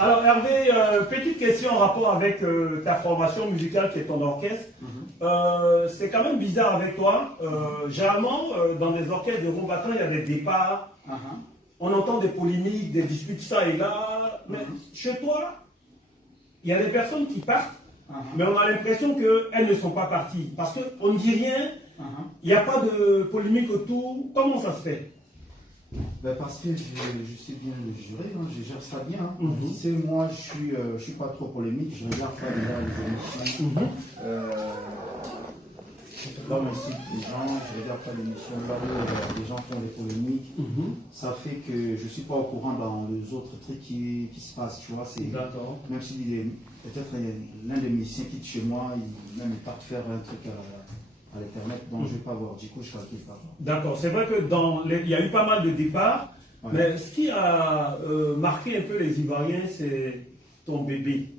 Alors Hervé, petite question en rapport avec ta formation musicale qui est ton orchestre. C'est quand même bizarre avec toi. Généralement, dans des orchestres de rumba, quand il y a des départs, on entend des polémiques, des disputes ça et là. Mais chez toi, il y a des personnes qui partent, mais on a l'impression qu'elles ne sont pas parties. Parce qu'on ne dit rien, il n'y a pas de polémique autour. Comment ça se fait? Ben parce que je sais bien le jurer, hein, je gère ça bien. Hein. Tu sais, moi, je suis pas trop polémique, je regarde pas déjà les émissions. Dans mon site, les gens, je regarde pas l'émission là où les gens font des polémiques. Ça fait que je suis pas au courant dans les autres trucs qui se passent, tu vois. Même si peut-être l'un des musiciens quitte chez moi, il part faire un truc à l'internet, donc je ne vais pas voir, du coup je calcule pas. D'accord, c'est vrai que il y a eu pas mal de départs, mais ce qui a marqué un peu les Ivoiriens, c'est ton bébé,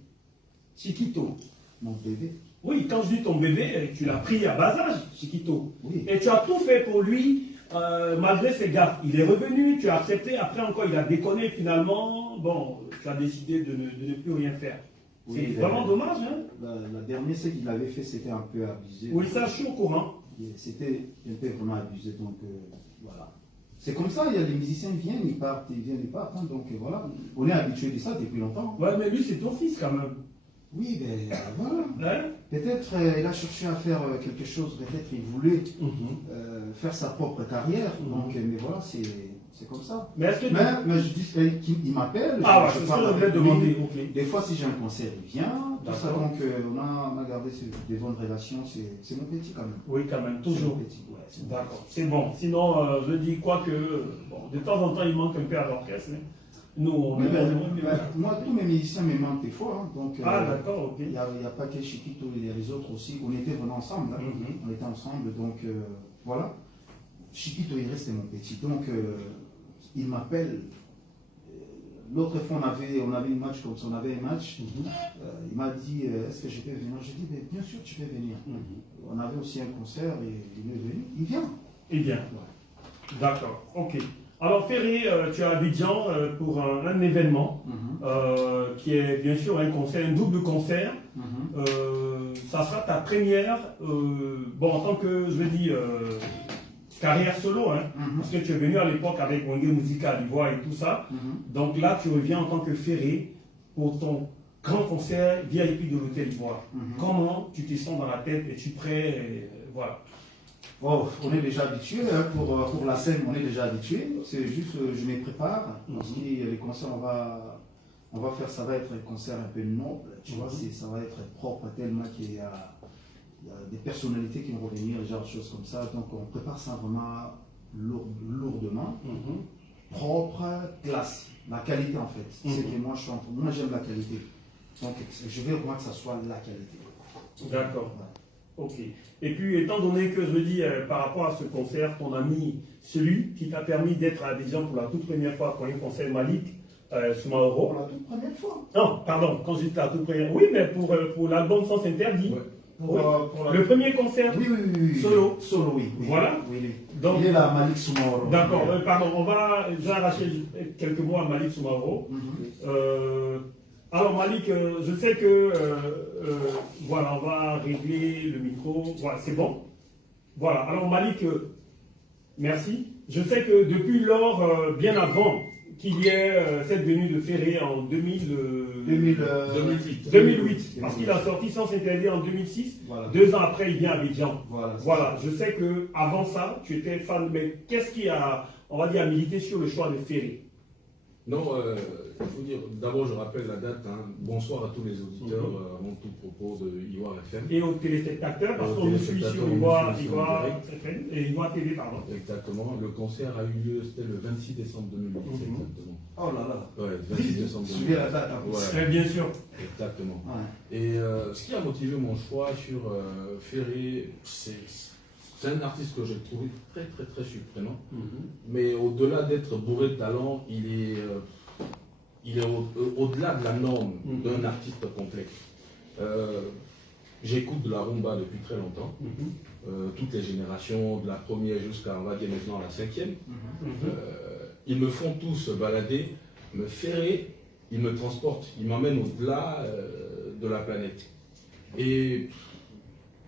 Chiquito. Mon bébé? Oui, quand je dis ton bébé, tu l'as pris à bas âge, Chiquito. Oui. Et tu as tout fait pour lui, malgré ses gaffes. Il est revenu, tu as accepté, après encore il a déconné finalement, bon, tu as décidé de ne plus rien faire. C'est vraiment dommage, hein? La dernière, ce qu'il avait fait, c'était un peu abusé. Oui, ça, je suis au courant. C'était un peu vraiment abusé, donc voilà. C'est comme ça, il y a les musiciens qui viennent, ils partent, hein, donc voilà. On est habitué de ça depuis longtemps. Ouais, mais lui, c'est ton fils quand même. Oui, ben voilà. Hein? Peut-être il a cherché à faire quelque chose, peut-être il voulait faire sa propre carrière, donc, mais voilà, c'est comme ça. Mais est-ce que mais je dis qu'il m'appelle. Ah ouais, c'est ce que je voulais demander. Okay. Des fois, si j'ai un concert, il vient. Tout ça, donc on a gardé des bonnes relations. C'est mon petit quand même. Oui, quand même, toujours. Petit, ouais, d'accord, c'est bon. Sinon, je dis quoi que, bon, de temps en temps, il manque un peu à l'orchestre. Nous, moi, tous mes musiciens me manquent des fois. Hein, donc, d'accord, ok. Il n'y a pas que Chiquito, il y a les autres aussi. On était vraiment ensemble. Hein. On était ensemble, donc voilà. Chiquito, il reste mon petit. Donc, il m'appelle. L'autre fois, on avait un match comme ça, on avait un match. Il m'a dit, est-ce que je peux venir? J'ai dit, bien sûr, tu peux venir. On avait aussi un concert et il est venu. Il vient. Il vient. Ouais. D'accord, ok. Alors Ferré, tu es à Abidjan pour un événement qui est bien sûr un concert, un double concert. Ça sera ta première, bon, en tant que, je veux dire, carrière solo, hein, parce que tu es venu à l'époque avec Wenge Musica d'Ivoire et tout ça. Donc là, tu reviens en tant que Ferré pour ton grand concert VIP de l'Hôtel Ivoire. Comment tu te sens dans la tête? Es-tu prêt? Voilà. Oh, on est déjà habitué, hein, pour la scène, on est déjà habitué. C'est juste, je me prépare. Parce que les concerts, on va faire, ça va être un concert un peu noble, tu vois, ça va être propre tellement qu'il y a des personnalités qui vont revenir, genre de choses comme ça. Donc on prépare ça vraiment lourdement, propre, classe, la qualité en fait. C'est que moi je chante, moi j'aime la qualité. Donc je veux vraiment que ça soit la qualité. D'accord. Ouais. Ok. Et puis, étant donné que je me dis, par rapport à ce concert, ton ami, celui qui t'a permis d'être à Abidjan pour la toute première fois pour un concert Malik, Soumaoro. Pour la toute première fois? Non, pardon, quand je dis la toute première. Oui, mais pour l'album Sens Interdit. Ouais. Le premier concert solo. Solo, oui. Voilà. Oui. Donc, il est là, Malik Soumaoro. D'accord, pardon, j'ai arraché quelques mots à Malik Soumaoro. Alors Malik, je sais que, voilà, on va régler le micro, voilà, c'est bon. Voilà, alors Malik, merci. Je sais que depuis lors, bien avant qu'il y ait cette venue de Ferré en 2008, parce qu'il a sorti Sens Interdit en 2006, voilà. 2 ans après il vient à Abidjan. Voilà, je sais que avant ça, tu étais fan, mais qu'est-ce qui a, on va dire, milité sur le choix de Ferré? Non, il faut dire, d'abord je rappelle la date, hein. Bonsoir à tous les auditeurs avant tout propos de Ivoire FM. Et aux téléspectateurs, parce qu'on nous suit sur Ivoire FM et Ivoire TV, pardon. Exactement, le concert a eu lieu, c'était le 26 décembre 2008, exactement. Oh là là. Ouais, 26 décembre 2008. Suivez la date, hein. Ouais. Bien sûr. Exactement. Ouais. Et ce qui a motivé mon choix sur Ferré, c'est un artiste que j'ai trouvé très très très surprenant, mais au-delà d'être bourré de talent, il est au-delà de la norme d'un artiste complexe. J'écoute de la rumba depuis très longtemps, toutes les générations, de la première jusqu'à, on va dire maintenant, la 5e. Ils me font tous balader, me Ferré, il me transporte, il m'emmène au-delà de la planète. Et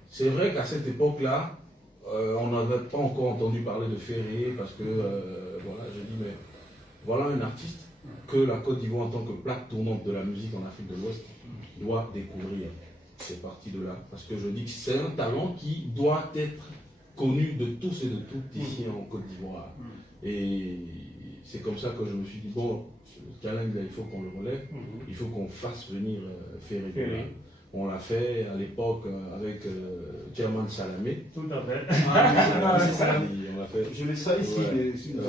c'est vrai qu'à cette époque-là, on n'avait pas encore entendu parler de Ferré parce que, voilà, j'ai dit, mais voilà un artiste que la Côte d'Ivoire, en tant que plaque tournante de la musique en Afrique de l'Ouest, doit découvrir. C'est parti de là. Parce que je dis que c'est un talent qui doit être connu de tous et de toutes ici en Côte d'Ivoire. Et c'est comme ça que je me suis dit, bon, ce challenge, il faut qu'on le relève, il faut qu'on fasse venir Ferré. On l'a fait à l'époque avec Chairman Salamé. Tout à fait. On l'a fait. Je l'ai ça ici, mais si nous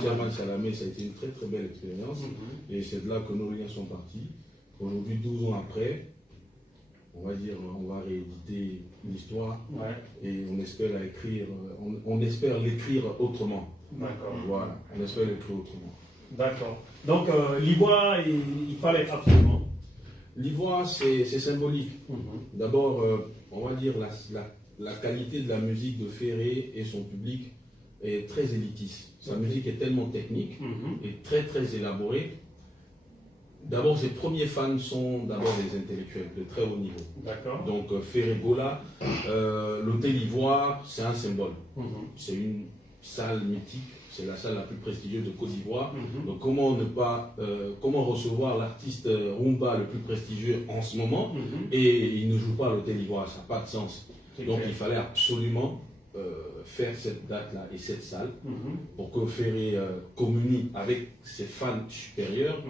Chairman Salamé, ça a été une très très belle expérience. Et c'est de là que nos liens sont partis. Aujourd'hui, 12 ans après, on va dire, on va rééditer l'histoire et on espère l'écrire, on espère l'écrire autrement. D'accord. Voilà, on espère l'écrire autrement. D'accord. Donc l'Ivoire, il fallait absolument. L'Ivoire, c'est symbolique. D'abord, on va dire la qualité de la musique de Ferré et son public est très élitiste. Sa musique est tellement technique et très très élaborée. D'abord, ses premiers fans sont d'abord des intellectuels de très haut niveau. D'accord. Donc Ferré Gola, l'Hôtel Ivoire, c'est un symbole. C'est une salle mythique, c'est la salle la plus prestigieuse de Côte d'Ivoire. Donc comment ne pas, comment recevoir l'artiste rumba le plus prestigieux en ce moment et il ne joue pas à l'Hôtel Ivoire, ça n'a pas de sens. Donc il fallait absolument faire cette date-là et cette salle pour que Ferré communie avec ses fans supérieurs.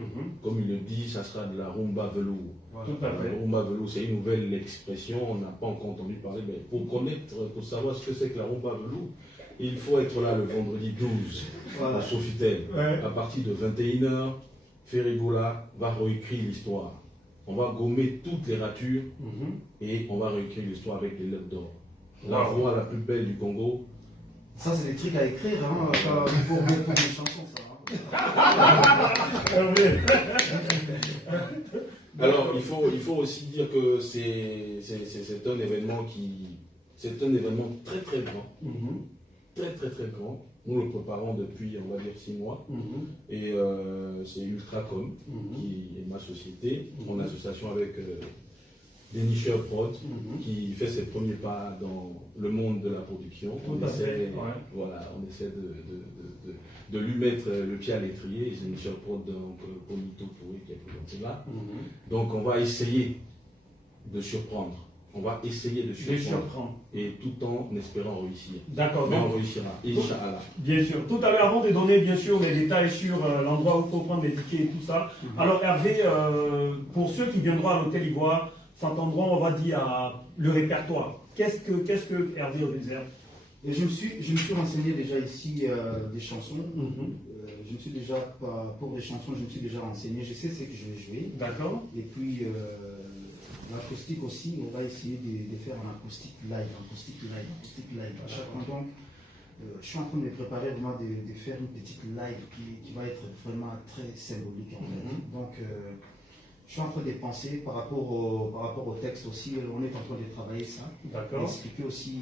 Comme il le dit, ça sera de la rumba velours. Tout à fait. La rumba velours, c'est une nouvelle expression, on n'a pas encore entendu parler. Mais pour connaître, pour savoir ce que c'est que la rumba velours, il faut être là le vendredi 12 au Sofitel. À partir de 21h, Ferré Gola va réécrire l'histoire. On va gommer toutes les ratures et on va réécrire l'histoire avec des lettres d'or. La voix la plus belle du Congo. Ça, c'est des trucs à écrire pour des chansons, ça. Alors, il faut aussi dire que c'est un événement c'est un événement très très grand. Très très très grand. Nous le préparons depuis, on va dire, 6 mois. Et c'est Ultracom, qui est ma société, mon association avec Denis Prod, qui fait ses premiers pas dans le monde de la production. On essaie de lui mettre le pied à l'étrier. C'est Denis Prod, donc Polito Touré qui est présenté là. Donc on va essayer de surprendre. On va essayer de surprendre. Et tout en espérant réussir. D'accord. Mais on réussira, Inch'Allah. Bien sûr. Tout à l'heure, avant de donner bien sûr les détails sur l'endroit où il faut prendre les tickets et tout ça, alors Hervé, pour ceux qui viendront à l'Hôtel Ivoire, s'entendront, on va dire, à le répertoire. Qu'est-ce que Hervé réserve? Et je me suis renseigné déjà ici des chansons. Je me suis déjà, pour les chansons, je me suis déjà renseigné. Je sais ce que je vais jouer. D'accord. Et puis, l'acoustique aussi, on va essayer de faire un acoustique live. À chaque fois, donc, je suis en train de me préparer vraiment de faire une petite live qui va être vraiment très symbolique en fait. Donc, je suis en train de penser par rapport au texte aussi, on est en train de travailler ça. D'accord. Expliquer aussi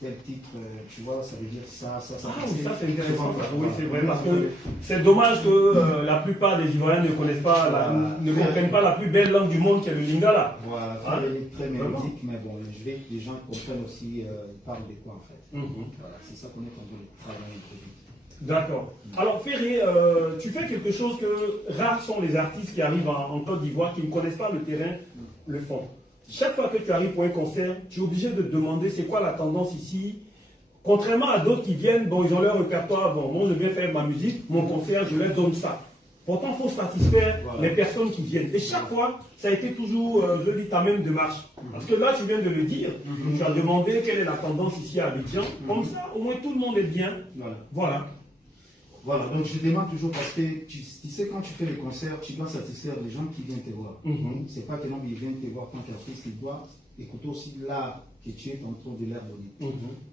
tel titre, tu vois, ça veut dire ça. Ah oui, ça c'est intéressant. Oui, c'est vrai, parce que c'est dommage que la plupart des Ivoiriens ne connaissent pas, ne comprennent pas la plus belle langue du monde qui est le Lingala. Voilà, c'est très mélodique, mais bon, je veux que les gens comprennent aussi, ils parlent de quoi en fait. Voilà, c'est ça qu'on est en train de travailler un peu vite. D'accord. Alors Ferré, tu fais quelque chose que rares sont les artistes qui arrivent en Côte d'Ivoire qui ne connaissent pas le terrain, le fond. Chaque fois que tu arrives pour un concert, tu es obligé de te demander c'est quoi la tendance ici. Contrairement à d'autres qui viennent, bon, ils ont leur répertoire, bon, moi je viens faire ma musique, mon concert, je leur donne ça. Pourtant, il faut satisfaire les personnes qui viennent. Et chaque fois, ça a été toujours, je dis, ta même démarche. Parce que là, tu viens de le dire, tu as demandé quelle est la tendance ici à Abidjan. Comme ça, au moins tout le monde est bien. Voilà. Voilà, donc je demande toujours parce que tu sais, quand tu fais les concerts, tu dois satisfaire les gens qui viennent te voir. C'est pas que non, ils viennent te voir tant qu'artiste, ils doivent écouter aussi l'art que tu es en train de leur donner.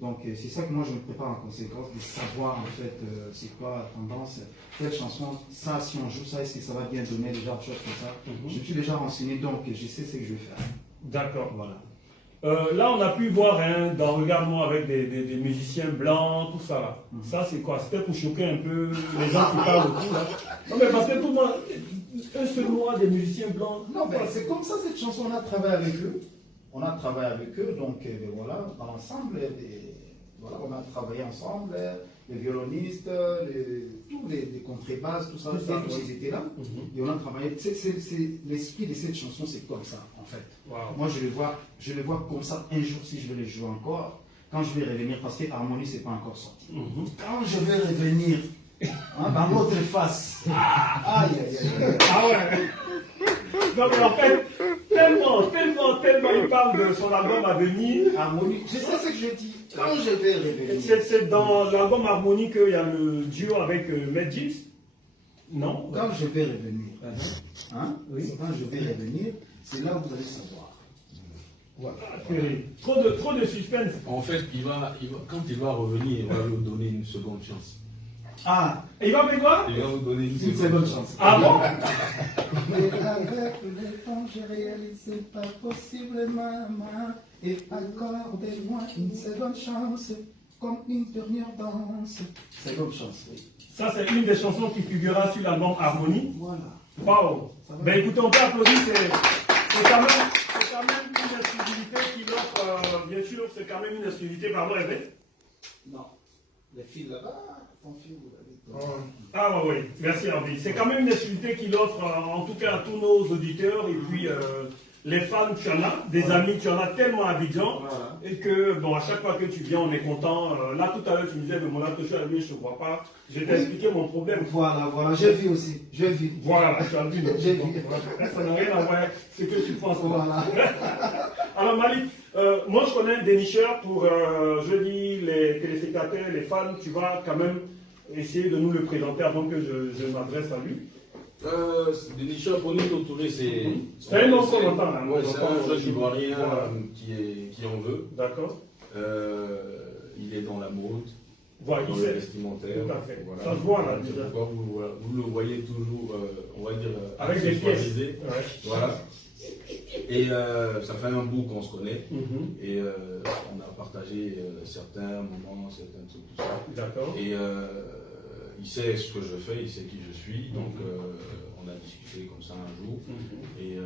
Donc c'est ça que moi je me prépare en conséquence, de savoir en fait c'est quoi la tendance, quelle chanson, ça si on joue ça, est-ce que ça va bien donner, des genres de choses comme ça. Je me suis déjà renseigné, donc je sais ce que je vais faire. D'accord. Voilà. Là, on a pu voir, hein, dans Regarde-moi avec des musiciens blancs, tout ça là. Ça, c'est quoi? C'était pour choquer un peu les gens qui parlent autour là. Non, mais parce que tout le monde, un seul mois des musiciens blancs. Non, mais c'est comme ça cette chanson, on a travaillé avec eux. On a travaillé avec eux, donc voilà, dans l'ensemble, voilà, on a travaillé ensemble, les violonistes, tous les contrebasses, tout ça, tous ils étaient là. Et on a travaillé. L'esprit de cette chanson, c'est comme ça, en fait. Wow. Moi, je le vois comme ça un jour si je vais les jouer encore. Quand je vais revenir, parce que Harmonie, c'est pas encore sorti. Quand je vais revenir dans l'autre face, aïe, aïe, aïe. Ah ouais. Non, mais en fait, tellement il parle de son album à venir. Harmonie, je sais ce que je dis. Quand je vais revenir. C'est dans l'album Harmonie qu'il y a le duo avec Matt Gibbs. Non? Quand je vais revenir, oui. Quand je vais revenir, c'est là où vous allez savoir. Voilà. Trop de suspense. En fait, quand il va revenir, il va lui donner une seconde chance. Ah, et il va faire quoi? Il va vous donner une seconde chance. Ah bon? Mais avec le temps, j'ai réalisé pas possible, maman. Et accordez-moi une seconde chance, comme une dernière danse. Seconde chance, oui. Ça, c'est une des chansons qui figurera sur l'album Harmonie. Voilà. Wow. Ben écoutez, on peut applaudir, c'est quand même une exclusivité qu'il offre, bien sûr, c'est quand même une exclusivité, pardon, Hervé. Non, les filles là-bas, ton fille, vous l'avez. Ah oui, merci Hervé. C'est quand même une exclusivité qu'il offre, en tout cas à tous nos auditeurs, et puis les fans, tu en as, des amis, tu en as tellement à Abidjan, Voilà. et que, bon, à chaque fois que tu viens, on est content. Là, tout à l'heure, tu me disais, mais mon là, je suis arrivé, je ne te vois pas. Je t'ai expliqué mon problème. Voilà, j'ai vu aussi, j'ai vu. Voilà, tu as vu. J'ai vu. Ça n'a rien à voir avec ce que tu penses. Voilà. Alors Malik, moi je connais un dénicheur pour, je dis, les téléspectateurs, les fans, tu vas quand même essayer de nous le présenter avant que je m'adresse à lui. Dénicheur Bonito Touré, c'est un nom qu'on entend là. Ouais, c'est un jeune ivoirien qui en veut. D'accord. Il est dans la mode, Voilà, dans le vestimentaire. Tout à fait. Voilà. Ça se voit là déjà. Vous le voyez toujours, on va dire, avec des pièces. Ouais. Voilà. Et ça fait un bout qu'on se connaît. Et on a partagé certains moments, certains trucs, tout ça. D'accord. Et il sait ce que je fais, il sait qui je suis. Donc on a discuté comme ça un jour. Et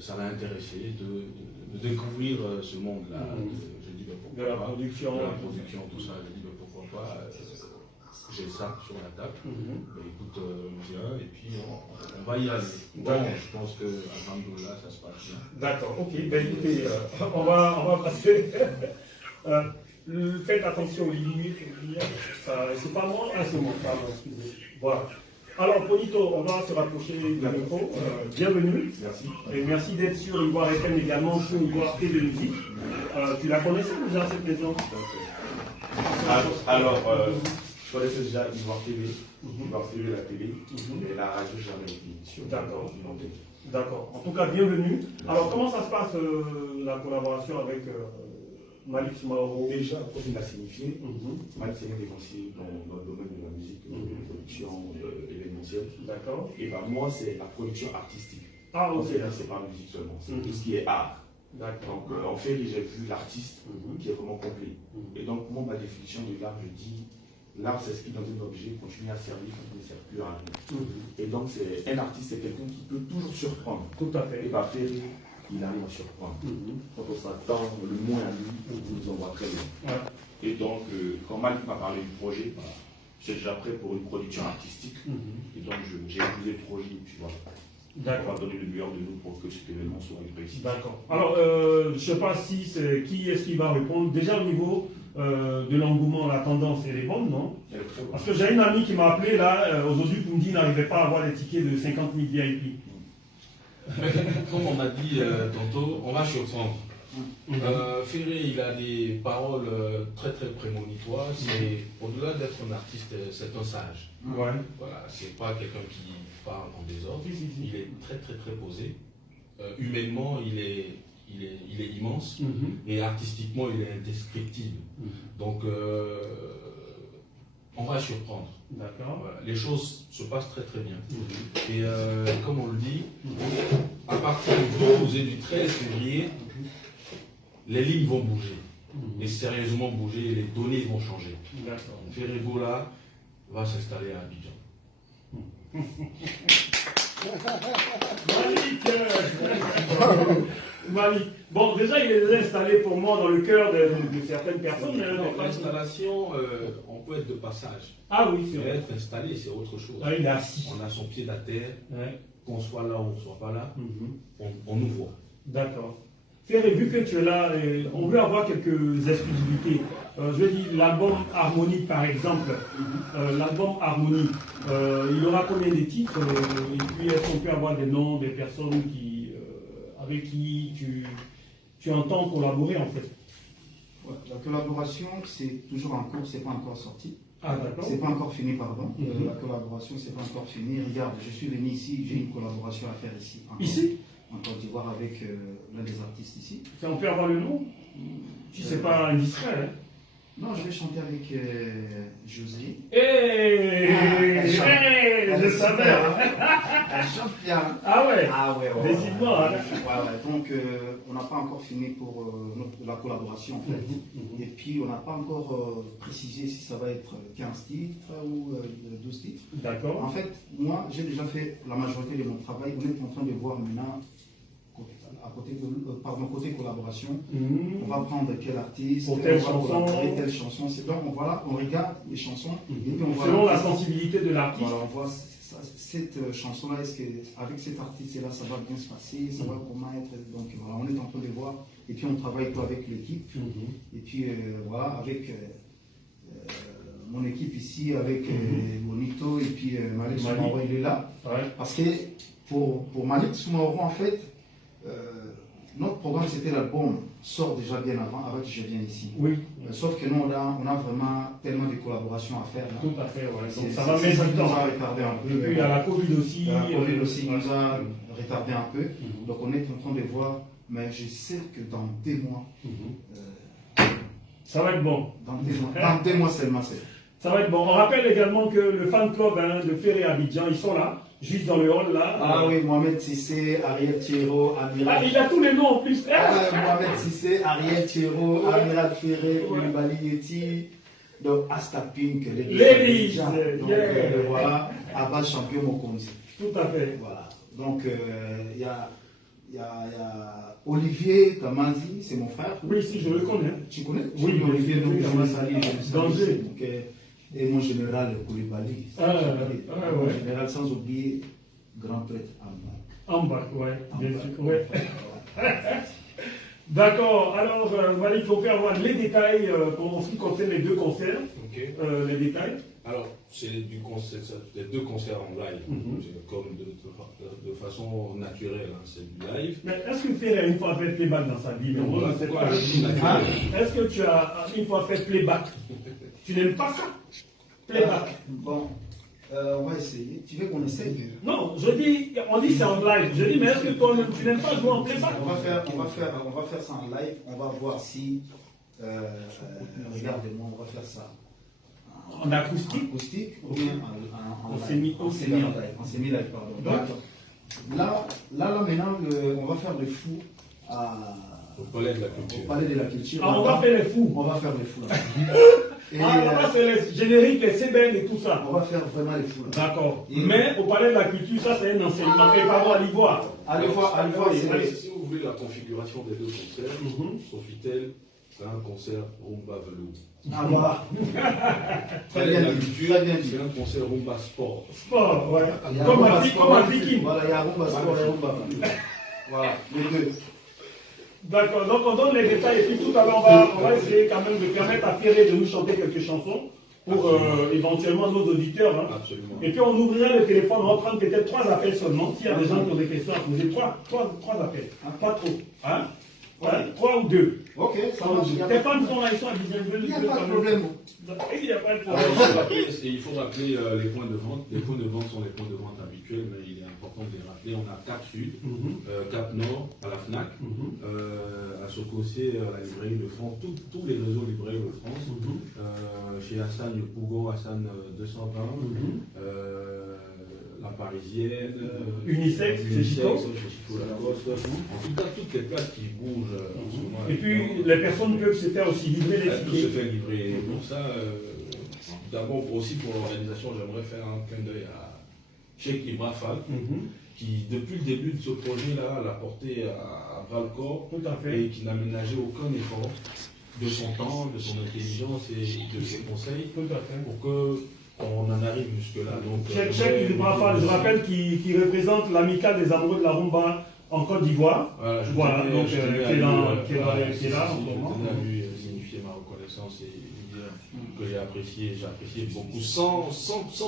ça l'a intéressé de découvrir ce monde-là. Je dis, pourquoi de la pas, production. de la production, tout ça. Je dis, pourquoi pas. J'ai ça sur la table. Écoute, viens, et puis on va y aller. Bon, je pense que alhamdoulilah, ça se passe bien. D'accord, ok. Ben écoutez, on va passer. Faites attention aux limites. C'est pas moi, c'est moi. Pardon, excusez. Voilà. Alors, Bonito, on va se rapprocher du micro. Bienvenue. Merci. Et merci d'être sur Ivoire FM également, sur Ivoire et de musique. Tu la connaissais déjà, cette maison? Alors, je connaissais déjà Ivoire TV, Ivoire TV, la télé, mais la radio, jamais été. D'accord. D'accord. En tout cas, bienvenue. Alors, comment ça se passe la collaboration avec Malik Soumaoro? Déjà, comme il l'a signifié, Malik c'est un dévancier dans le domaine de la musique, de la production événementielle. D'accord. Et ben, moi, c'est la production artistique. Ah, ok. C'est pas musique seulement, c'est tout ce qui est art. D'accord. Donc, en fait, j'ai vu l'artiste qui est vraiment complet. Et donc, moi, ma définition de l'art, je dis, l'art s'inscrit dans un objet, continue à servir, continue à servir à rien. Et donc, c'est un artiste, c'est quelqu'un qui peut toujours surprendre. Tout à fait. Et pas faire, il arrive à surprendre. Quand on s'attend le moins à lui, il nous envoie très bien. Ouais. Et donc, quand Malik m'a parlé du projet, j'étais déjà prêt pour une production artistique. Et donc, j'ai épousé le projet, et puis voilà. On va donner le meilleur de nous pour que cet événement soit réussi. D'accord. Alors, je ne sais pas si c'est qui est-ce qui va répondre. Déjà au niveau de l'engouement, la tendance, elle est bonne, non? Elle est très bonne. Parce que j'ai une amie qui m'a appelé là, aujourd'hui, pour me dire qu'il n'arrivait pas à avoir les tickets de 50 000 VIP. Comme on a dit tantôt, on va surprendre. Ferré, il a des paroles très très prémonitoires. C'est au-delà d'être un artiste, c'est un sage. Ouais. Voilà, c'est pas quelqu'un qui parle en désordre. Il est très très très posé. Humainement, il est immense et artistiquement, il est indescriptible. Donc, on va surprendre. D'accord. Voilà, les choses se passent très très bien. Et comme on le dit, à partir du 12 et du 13 février, les lignes vont bouger. Et sérieusement bouger, les données vont changer. D'accord. Ferrego là va s'installer à Abidjan. Malik. Bon, déjà, il est installé pour moi dans le cœur de certaines personnes. L'installation, on peut être de passage. Ah oui, c'est Mais vrai. être installé, c'est autre chose. Ah, il est assis. On a son pied à terre, Ouais. qu'on soit là ou on ne soit pas là, Mhm. on nous voit. D'accord. Ferré, vu que tu es là, on veut avoir quelques exclusivités. Je dis l'album Harmonie, par exemple. L'album Harmonie, il aura combien de titres et puis est-ce qu'on peut avoir des noms des personnes avec qui tu entends collaborer en fait? Ouais, la collaboration, c'est toujours en cours, c'est pas encore sorti. Ah d'accord. C'est pas encore fini, pardon. Mhm. La collaboration, c'est pas encore fini. Regarde, je suis venu ici, j'ai une collaboration à faire ici. Ici? En Côte d'Ivoire avec l'un des artistes ici. On peut avoir le nom? Si c'est pas indiscret. Hein? Non, je vais chanter avec José. Je savais. Elle chante bien. Ah ouais. Ah ouais. Décidément, hein. Ouais. Donc, on n'a pas encore fini pour la collaboration en fait. Et puis, on n'a pas encore précisé si ça va être 15 titres ou 12 titres. D'accord. En fait, moi, j'ai déjà fait la majorité de mon travail. On est en train de voir maintenant, côté collaboration, on va prendre quel artiste, pour telle on va chanson. collaborer telle chanson. Donc, voilà, on regarde les chansons. Et puis on voit Selon la sensibilité de l'artiste. Voilà, on voit cette chanson-là, est-ce qu'avec cet artiste-là, ça va bien se passer, ça va comment être. Donc voilà, on est en train de voir. Et puis on travaille tout avec l'équipe. Et puis voilà, avec mon équipe ici, avec Bonito et puis Malik Soumaoro, il est là. Ouais. Parce que pour Malik Soumaoro, en fait, notre programme c'était l'album sort déjà bien avant que je vienne ici. Oui. Sauf que nous on a vraiment tellement de collaborations à faire là. Tout à fait, ouais. Donc C'est- ça va c'est mettre ça du qui nous temps. a retardé un peu. Et puis il y a la Covid aussi. La Covid aussi ouais. nous a retardé un peu. Donc on est en train de voir, mais je sais que dans 2 mois, Ça va être bon. dans 2 mois seulement c'est. Ça va être bon. On rappelle également que le fan club de Ferré Abidjan, ils sont là, juste dans le hall là. Ah oui, Mohamed Sissé, Ariel Thierro, Ah, Amiral. il a tous les noms en plus. Mohamed Sissé, Ariel Thierro, Amiral Ferré, Koulibaly Yeti, donc Asta Pink, Ladies, Donc yeah. voilà, Abbas Champion Mokonzi. Tout à fait. Voilà. Donc il y a Olivier Kamazi, c'est mon frère. Oui, si je le connais. Tu connais? Oui, Olivier oui, Kamazi, Danger. donc, et mon général Koulibaly. Mon général, sans oublier grand prêtre Amba. Amba, ouais, bien sûr. Ouais. D'accord, alors Malik, on peut avoir les détails en ce qui concerne les 2 concerts. Ok. Les détails. Alors, c'est des 2 concerts en live, c'est comme de façon naturelle, hein, c'est du live. Mais est-ce que Ferré a une fois fait playback dans sa vie? Mais on ne sait pas. Est-ce que tu as une fois fait playback? Tu n'aimes pas ça? Playback. Bon, on va essayer. Tu veux qu'on essaye? Non, on dit c'est en live. Je dis, mais est-ce que tu n'aimes pas jouer en playback? On va faire ça en live. On va voir si. Regardez-moi, on va faire ça. En acoustique? Ou bien en semi-live. En semi-live, pardon. Donc, là, maintenant, on va faire le fou Au palais de la au culture. palais de la culture. Ah, on va faire les fous. On va faire le fou là. Et, On va faire les génériques, les CBN et tout ça. on va faire vraiment les fous là. D'accord. Mais au palais de la culture, ça c'est un enseignement. Et pardon, à l'Ivoire. Allez voir, Si vous voulez la configuration des 2 concerts, Sofitel, c'est un concert rumba velours. Ah bah. Très Palais de bien la dit. culture, Très bien dit. c'est un concert rumba sport. Sport, ouais. Il y a Comme Rumba à Sport, Viking. Voilà, il y a Rumba Sport et Rumba. Voilà, les 2. D'accord, donc on donne les détails et puis tout à l'heure on va essayer quand même de permettre à Ferré de nous chanter quelques chansons pour éventuellement nos auditeurs. Hein. Absolument. Et puis on ouvrira le téléphone, on va prendre peut-être 3 appels seulement. S'il y a des gens qui ont des questions à poser, 3 appels. Pas trop. Hein? Ouais, 3 ou 2. Ok, ça marche. Tes fans sont là, ils sont à Abidjan. Il n'y a pas de problème. Il n'y a pas de Alors, problème. il faut rappeler les points de vente. Les points de vente sont les points de vente habituels, mais il est important de les rappeler. On a Cap Sud, Cap Nord à la FNAC, à Socossé, à la librairie de France, tous les réseaux librairies de France, chez Hassan Pougon, Hassan 220, la la Parisienne, Unisex, c'est Chico. chez Chico Lacoste. En tout cas, toutes les places qui bougent en ce moment. Et puis, les personnes peuvent se faire aussi livrer les Elles peuvent se tickets. faire livrer. Pour ça, d'abord aussi pour l'organisation, j'aimerais faire un clin d'œil à Cheikh Ibra Fall, qui depuis le début de ce projet-là l'a porté à bras le corps Tout à fait. et qui n'a ménagé aucun effort de son temps, de son intelligence et de ses conseils Tout à fait. pour qu'on en arrive jusque-là. Donc, Cheikh Ibra Fall, je rappelle, qui représente l'amicale des amoureux de la rumba en Côte d'Ivoire. Voilà, donc qui est là en ce moment. Je tenais à lui signifier ma reconnaissance et lui dire que j'ai apprécié beaucoup, sans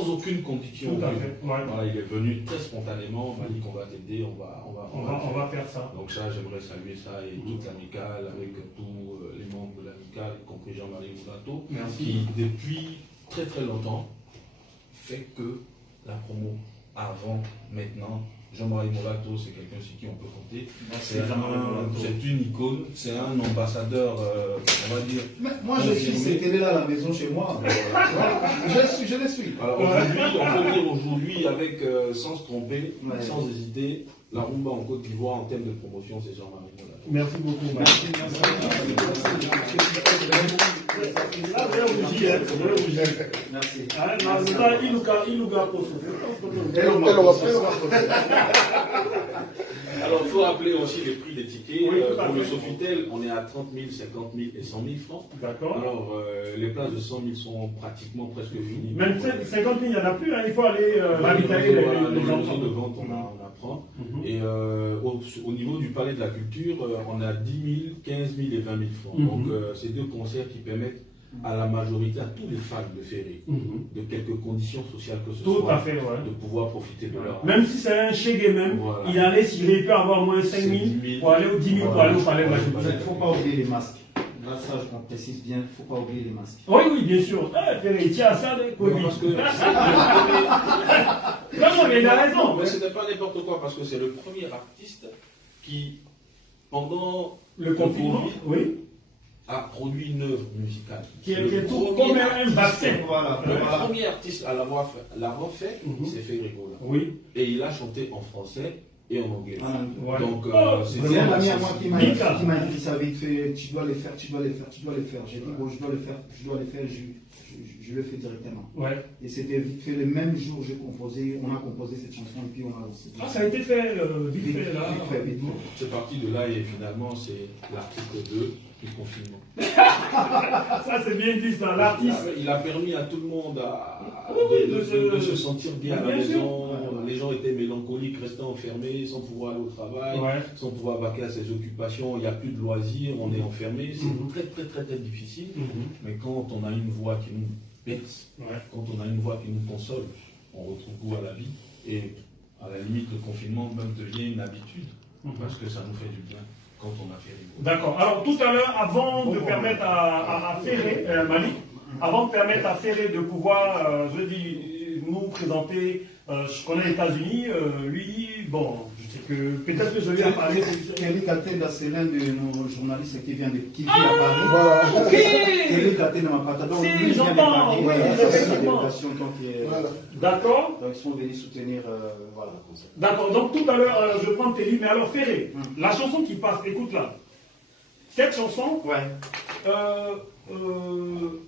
aucune condition. Tout à fait. Ouais. Voilà, il est venu très spontanément, il m'a dit qu'on va t'aider, on On va faire ça. Donc ça, j'aimerais saluer ça et toute l'amicale, avec tous les membres de l'amicale, y compris Jean-Marie Moulato, Merci. qui depuis très très longtemps fait que la promo avant, maintenant. Jean-Marie Moulato, c'est quelqu'un sur qui on peut compter. C'est une icône, c'est un ambassadeur, on va dire. Mais moi, je suis cette télé-là à la maison chez moi. Je le suis. Alors aujourd'hui, on peut dire aujourd'hui, avec, sans se tromper, Ouais. sans hésiter, la rumba en Côte d'Ivoire en termes de promotion, c'est Jean-Marie Moulato. Merci beaucoup. Merci. Là, je vais vous dire, Merci. Alors, il faut rappeler aussi les prix des tickets. Oui, tout à pour le fait. Sofitel, on est à 30 000, 50 000 et 100 000 francs. D'accord. Alors, les places de 100 000 sont pratiquement presque finies. Même 50 000, il n'y en a plus. Hein. Il faut aller ravitailler Dans les les enfants. de vente, on apprend. Mhm. Et au niveau du Palais de la Culture, on a 10 000, 15 000 et 20 000 francs. Mhm. Donc, c'est deux concerts qui permettent à la majorité, à tous les fans de Ferré, Mhm. de quelques conditions sociales que ce Tout soit, à fait, ouais. de pouvoir profiter de leur Même si c'est un chégué même, Voilà. il en est s'il peut avoir au moins 5 000 pour aller aux 10 000 pour aller au palais de la Il Culture. ne faut pas oublier les masques. Là, ça, on précise bien, il ne faut pas oublier les masques. Oui, oui, bien sûr. Ferré, tiens à ça, les Covid. Parce que Non, mais il a raison. mais ce n'est pas n'importe quoi, parce que c'est le premier artiste qui, pendant Le confinement, Covid, oui. a produit une œuvre musicale. Qui Le est tout premier comme un artiste- vaccin. Voilà. Le Voilà. premier artiste à l'avoir fait, Mhm. c'est Ferrigo. Oui. Et il a chanté en français et en anglais. Voilà. Donc, Oh, c'est C'est un vraiment ami à moi qui m'a Mika. dit ça vite fait, tu dois les faire, tu dois les faire, tu dois les faire. J'ai dit, bon, je dois les faire, je le fais directement. Ouais. Et c'était vite fait, le même jour, on a composé cette chanson et puis on a lancé. Ah, ça a été fait vite fait là. Vite fait, vite fait. C'est parti de là et finalement c'est l'article 2 du confinement. Ça, c'est bien dit, ça. L'artiste. Il a permis à tout le monde Oui, de se sentir bien à la Bien sûr. maison. Les gens étaient mélancoliques, restant enfermés, sans pouvoir aller au travail, Ouais. sans pouvoir vaquer à ses occupations. Il n'y a plus de loisirs, on est enfermé. C'est Mhm. très très très très difficile. Mhm. Mais quand on a une voix qui nous berce, Ouais. quand on a une voix qui nous console, on retrouve goût à la vie. Et à la limite, le confinement même devient une habitude, Mhm. parce que ça nous fait du bien quand on a fait les D'accord. Alors tout à l'heure, avant de permettre à Ferré, Malik, avant de permettre à Ferré de pouvoir, je dis, nous présenter, je connais les États-Unis, lui, bon, je sais que peut-être que je lui ai parlé. Kelly Katenda, c'est l'un de nos journalistes qui vit à Paris. Voilà. Ok. Kelly Katenda m'a pas donc Si, lui, il vient de j'entends, Paris. oui, Voilà, c'est effectivement. la délégation, donc, D'accord. donc ils sont venus soutenir, voilà. D'accord. Donc tout à l'heure, je prends Téli, mais alors Ferré, la chanson qui passe, écoute-la. Cette chanson, Ouais.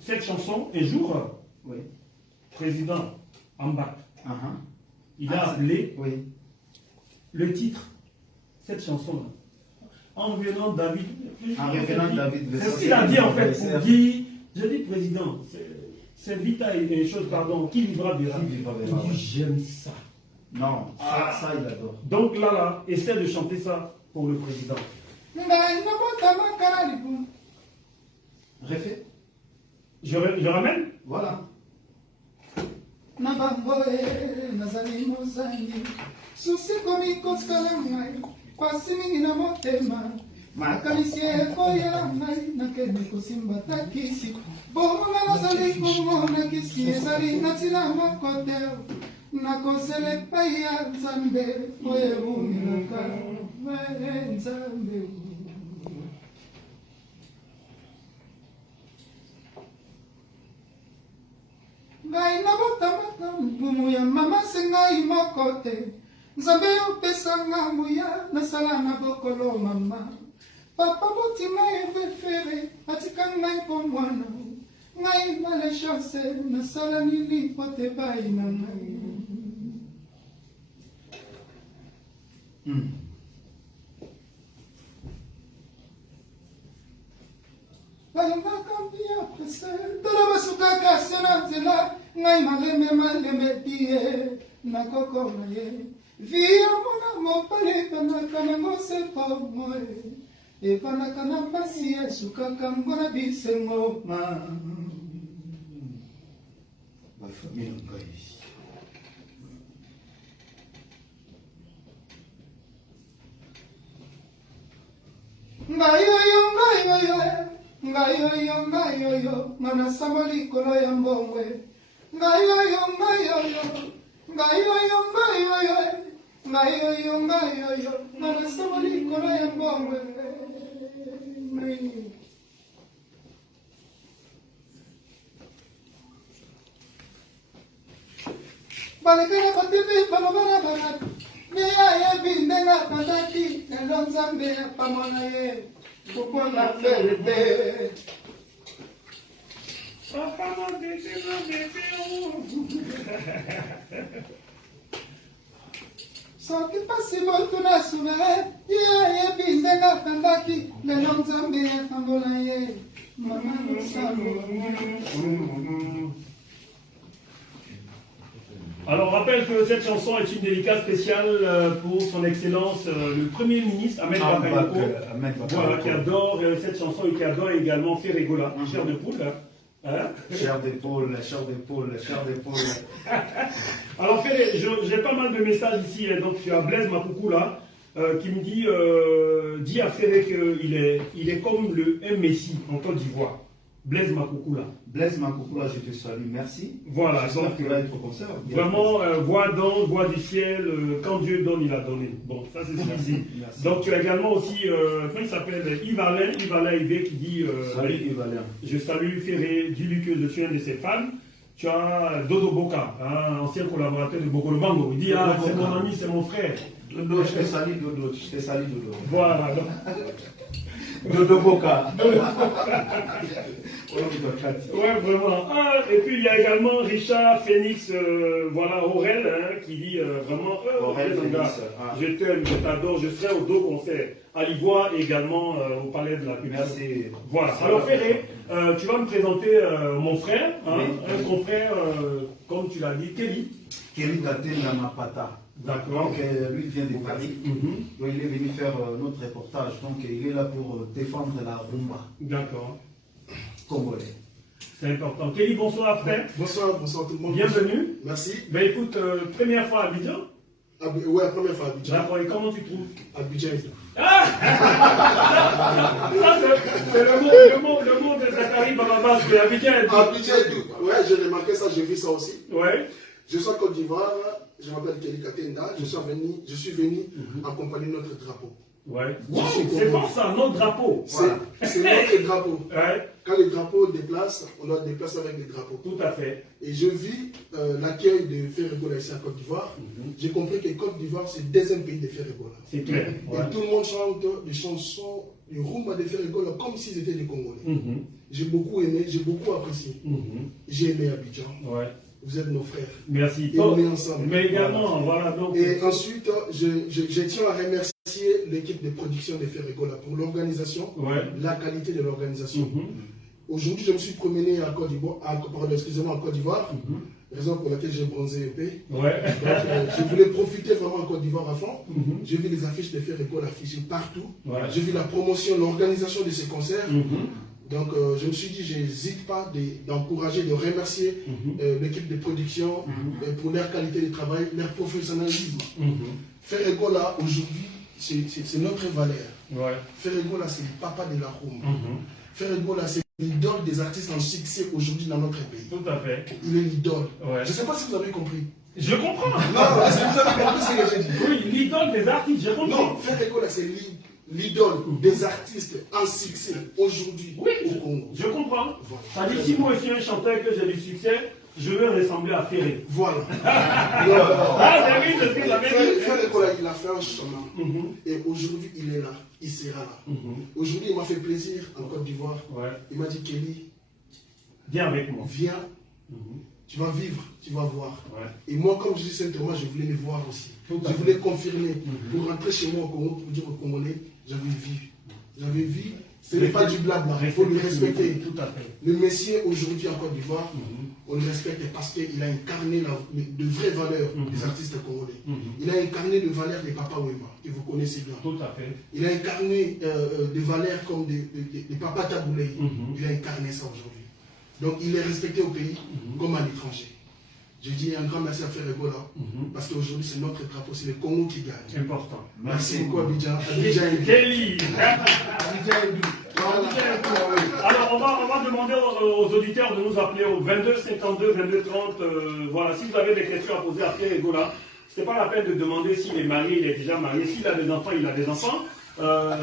cette chanson, un jour, Oui. président Ambat, Uh-huh. il a appelé Oui. le titre, cette chanson-là. En revenant David. En revenant David. C'est ce qu'il a dit en fait pour dire, je dis président, c'est Vita et les choses, pardon, qui vivra verra. Qui vivra Il verra, dit ouais. j'aime ça. Non, ça il adore. Donc là, essaie de chanter ça pour le président. Refait. Je ramène. Voilà. Nabangoe nazali mozangi susi komi koskala ngai pasi mingi na motema makanisi ekoyela ngai nakende kosimba takisi bomona nazali komona kisi ezali natina makote nakozela epai ya nzambe oyo ebumilaka nzambe. ngai nabotamata mpumu ya mama se ngai moko te nzambe opesanga nguya nasala na bokolo mama papa boti ngai prefere atika ngai mpo mwana ngai malechance nasala nini po te bai na ngai balongaka mpia prese tala basukaka se na nzela ngai maleme die nakokoma ye via mona mopale epanaka nango sepo moe epanaka na mpasi esukaka mbona bisengo ma bafamile ngai ngai oyo manasamba likolo ya mbongwe ngai oyo manasamba likolo ya mbongwe balekela batevi balobana banatu neyayebi ndenga bandaki elo nzambe apamona ye kupona verite soki pasi botuna souverain yeyebi ndenga bandaki lelo nzambe atambola ye mama mosalo. Alors, on rappelle que cette chanson est une dédicace spéciale pour son excellence, le Premier ministre Ahmed Bakayoko, voilà, qui adore cette chanson et qui adore également Ferregola, chair de poule. Hein? Chair d'épaule. Alors, j'ai pas mal de messages ici, donc tu as Blaise Makoukou là, qui me dit à Ferré qu'il est comme un messie en Côte d'Ivoire. Blaise Makoukou là. Blaise Makoukou là, je te salue, merci. Voilà, donc il va être au concert. Vraiment, voix d'ange, voix du ciel, quand Dieu donne, il a donné. Bon, ça c'est celui-ci. Donc tu as également aussi, comment il s'appelle, Yves Alain Ivé qui dit salut Yves Alain. Je salue Ferré, dis-lui que je suis un de ses fans. Tu as Dodo Boka, ancien collaborateur de Bokolo Bango. Il dit, c'est mon ami, c'est mon frère. Dodo, je te salue Dodo, Voilà. Donc, Dodo Boka. Ouais, vraiment. Et puis il y a également Richard Phoenix, voilà, Aurel, qui dit vraiment, Aurel Phoenix, je t'aime, je t'adore, je serai au dos concert à l'Ivoire et également au Palais de la Culture. Merci. Voilà. Alors Ferré, tu vas me présenter mon frère, oui. Un confrère, comme tu l'as dit, Kelly. Kelly Katena Mapata. D'accord. Donc lui il vient de Paris. Donc il est venu faire notre reportage. Donc il est là pour défendre la rumba. D'accord. Congolais. C'est important. Kelly, bonsoir frère. Bonsoir tout le monde. Bienvenue. Merci. Ben écoute, première fois à Abidjan. Ouais, première fois à Abidjan. D'accord, et comment tu trouves Abidjan. Ça c'est le mot de Zachary Bababas de Abidjan. Abidjan, ouais, j'ai remarqué ça, j'ai vu ça aussi. Ouais. Je suis en Côte d'Ivoire, je m'appelle Kelly Katenda, je suis venu accompagner notre drapeau. Ouais. Wow, c'est fort ça, notre drapeau. C'est notre drapeau. Ouais. Quand les drapeaux déplacent, on doit déplacer avec les drapeaux. Tout à fait. Et je vis l'accueil de Ferregola ici en Côte d'Ivoire. J'ai compris que Côte d'Ivoire, c'est le deuxième pays de Ferregola. C'est clair. Ouais. Et tout le monde chante des chansons, du rumba de Ferregola comme s'ils étaient des Congolais. J'ai beaucoup aimé, j'ai beaucoup apprécié. J'ai aimé Abidjan. Ouais. Vous êtes nos frères. Merci. Et on est ensemble. Mais également, voilà. Donc... Et ensuite, je tiens à remercier l'équipe de production de Ferregola pour l'organisation, la qualité de l'organisation. Aujourd'hui, je me suis promené à Côte d'Ivoire, en Côte d'Ivoire, raison pour laquelle j'ai bronzé épais. Ouais. Donc, je voulais profiter vraiment en Côte d'Ivoire à fond. J'ai vu les affiches de Ferregola affichées partout. J'ai vu la promotion, l'organisation de ces concerts. Donc je me suis dit, je n'hésite pas d'encourager, de remercier l'équipe de production pour leur qualité de travail, leur professionnalisme. Ferregola, aujourd'hui, c'est notre valeur. Ferregola, c'est le papa de la rumba. Ferregola, c'est l'idole des artistes en succès aujourd'hui dans notre pays. Tout à fait. Il est l'idole. Je ne sais pas si vous avez compris. Je comprends. Non, est-ce que vous avez compris ce que j'ai dit? Oui, l'idole des artistes, je comprends. Non, Ferregola, c'est l'idole des artistes en succès aujourd'hui au Congo. Je comprends. Ça dit, si moi je suis un chanteur que j'ai du succès, je veux ressembler à Ferré. Voilà. Oui, c'est ce que j'avais dit. Ferregola, il a fait un chemin. Et aujourd'hui, il est là. Il sera là. Aujourd'hui, il m'a fait plaisir en Côte d'Ivoire. Il m'a dit, Kelly, viens avec moi. Viens. Tu vas vivre, tu vas voir. Et moi, comme je dis simplement, je voulais le voir aussi. Je voulais confirmer. Pour rentrer chez moi au Congo, pour dire aux Congolais, j'avais vu. J'avais vu. Ce n'est pas du blabla, il faut le respecter. Tout à fait. Le Messier, aujourd'hui en Côte d'Ivoire, on le respecte parce qu'il a incarné de vraies valeurs des artistes congolais. Il a incarné de valeurs des Papa Wemba, que vous connaissez bien. Tout à fait. Il a incarné des valeurs comme des Papa Taboulé. Il a incarné ça aujourd'hui. Donc il est respecté au pays comme à l'étranger. Je dis un grand merci à Ferregola parce qu'aujourd'hui c'est notre drapeau, c'est le Congo qui gagne. Important. Merci beaucoup Abidjan. Abidjan et Kelly. Alors on va demander aux auditeurs de nous appeler au 22 52 22 30. Voilà, si vous avez des questions à poser à Ferregola, ce n'est pas la peine de demander s'il est marié, il est déjà marié. S'il a des enfants, il a des enfants.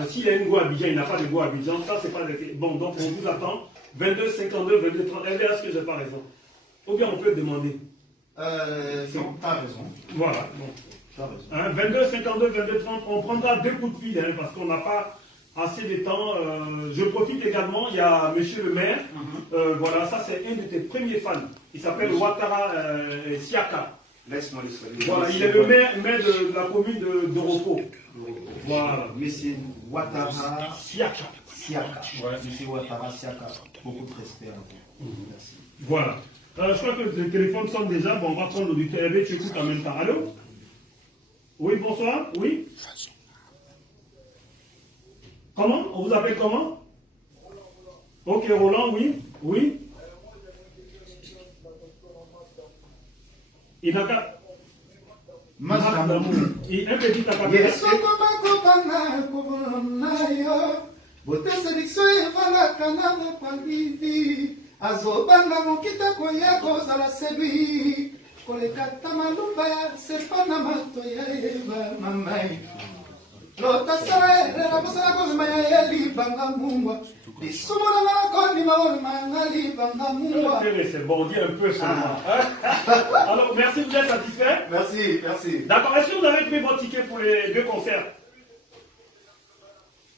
S'il a une go à Abidjan, il n'a pas de go à Abidjan. Ça, c'est pas des... Bon, donc on vous attend. 22 52 22 30. Est-ce que j'ai pas raison? Ou bien on peut demander. Non, t'as raison. Voilà. Bon. 22 52 22 30. On prendra 2 coups de fil parce qu'on n'a pas assez de temps. Je profite également. Il y a Monsieur le maire. Voilà, ça c'est un de tes premiers fans. Il s'appelle Ouattara Siaka. Laisse-moi le saluer. Voilà, il est le maire de la commune de Roko. Voilà. Monsieur Ouattara Siaka. Monsieur Ouattara Siaka. Beaucoup de respect à vous. Merci. Voilà. Je crois que le téléphone sonne déjà. Bon, on va prendre l'auditeur. Eh bien, tu écoutes en même temps. Allô? Oui, bonsoir. Oui? Comment? On vous appelle comment? Ok, Roland, oui. Oui? Il n'a qu'à... Et un petit acapella. Azobanga mokita koya kozala sebi kolekata malumba ya sepana mato ya eba mamai lota sae la pasala kozima ya libanga mungwa disumona na koni maona mangali banga mungwa. C'est bon, on dit un peu seulement. Alors, merci, vous êtes satisfait? Merci. D'accord, est-ce que vous avez pris votre ticket pour les 2 concerts?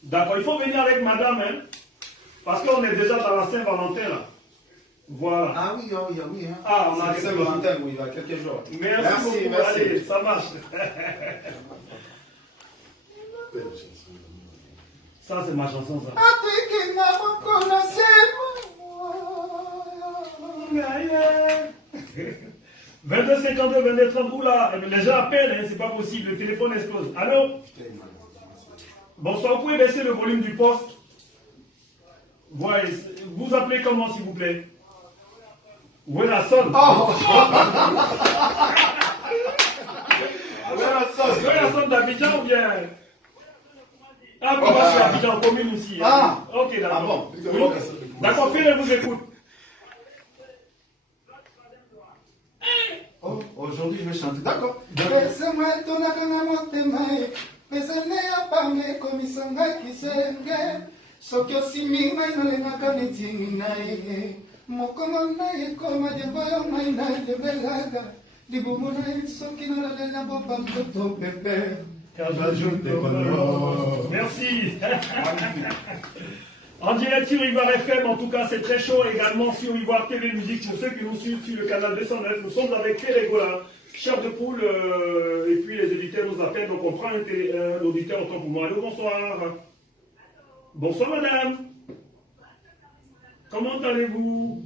D'accord, il faut venir avec madame, hein, parce qu'on est déjà dans la Saint-Valentin là. Voilà. Ah oui, hein. Ah, on a Saint-Valentin, il y a quelques jours. Merci beaucoup. Allez, ça marche. Ça, c'est ma chanson, ça. 22 52 22 30. Oula, les gens appellent, hein, c'est pas possible, le téléphone explose. Allô? Bonsoir, vous pouvez baisser le volume du poste? Voilà, vous appelez comment, s'il vous plaît? Où est la sonne? Où est la sonne d'Abidjan ou bien? Ah, moi je suis à Abidjan, commune aussi. Ah! Ok, d'accord. Ah bon? Oui. D'accord, Ferré vous écoute. Oh, aujourd'hui je vais chanter. D'accord. Laisse-moi tonakanga motema pezane ya pange komisanga kisenge soki osimi ngai nalengaka netini na ye mokongo na ye koma deboyo ngai na debelaga libumu na ye soki nalalela boba mtoto pepe. Merci. En direct sur Ivoire FM, en tout cas c'est très chaud, également sur Ivoire TV Musique, pour ceux qui nous suivent sur le canal 209, nous sommes avec Ferregola, chef de poule, et puis les éditeurs nous appellent, donc on prend un auditeur autant pour moi. Allô, bonsoir. Bonsoir madame. Comment allez-vous?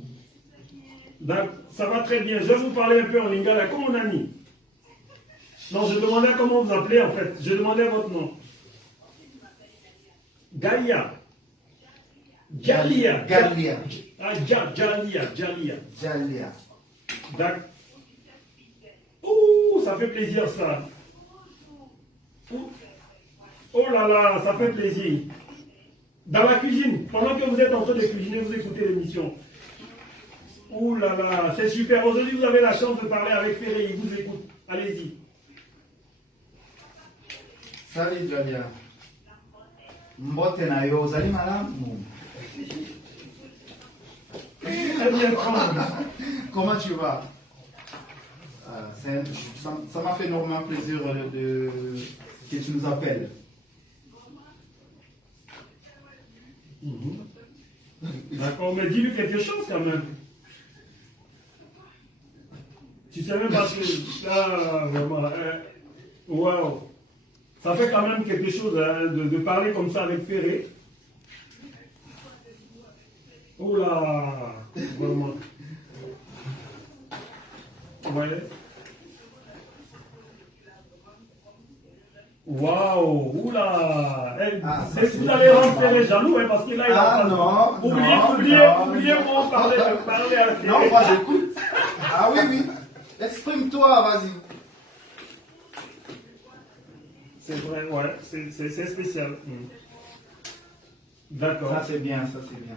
Ça va très bien, je vais vous parler un peu en lingala, comment on a mis? Non, je demandais comment vous appelez en fait, je demandais votre nom. Galia. Jalia. Ah, Jalia. D'accord. Ouh, ça fait plaisir ça. Ouh. Oh là là, ça fait plaisir. Dans la cuisine, pendant que vous êtes en train de cuisiner, vous écoutez l'émission. Ouh là là, c'est super. Aujourd'hui, vous avez la chance de parler avec Ferré, il vous écoute. Allez-y. Salut Jalia. Mbote na yo, ozali malamu. Très bien prendre. comment tu vas? Ça m'a fait énormément plaisir que tu nous appelles. D'accord, mais dis-lui quelque chose quand même. Tu sais même pas que là, vraiment, waouh, ça fait quand même quelque chose hein, de parler comme ça avec Ferré. Oh là, vraiment. Vous voyez? Waouh, oula, vous allez rendre Ferré jaloux hein, parce que là il a oubliez moi parler à Ferré. Non, moi j'écoute. Ah oui, oui. Exprime-toi, vas-y. C'est vrai, ouais, c'est spécial. D'accord. Ça c'est bien, ça c'est bien.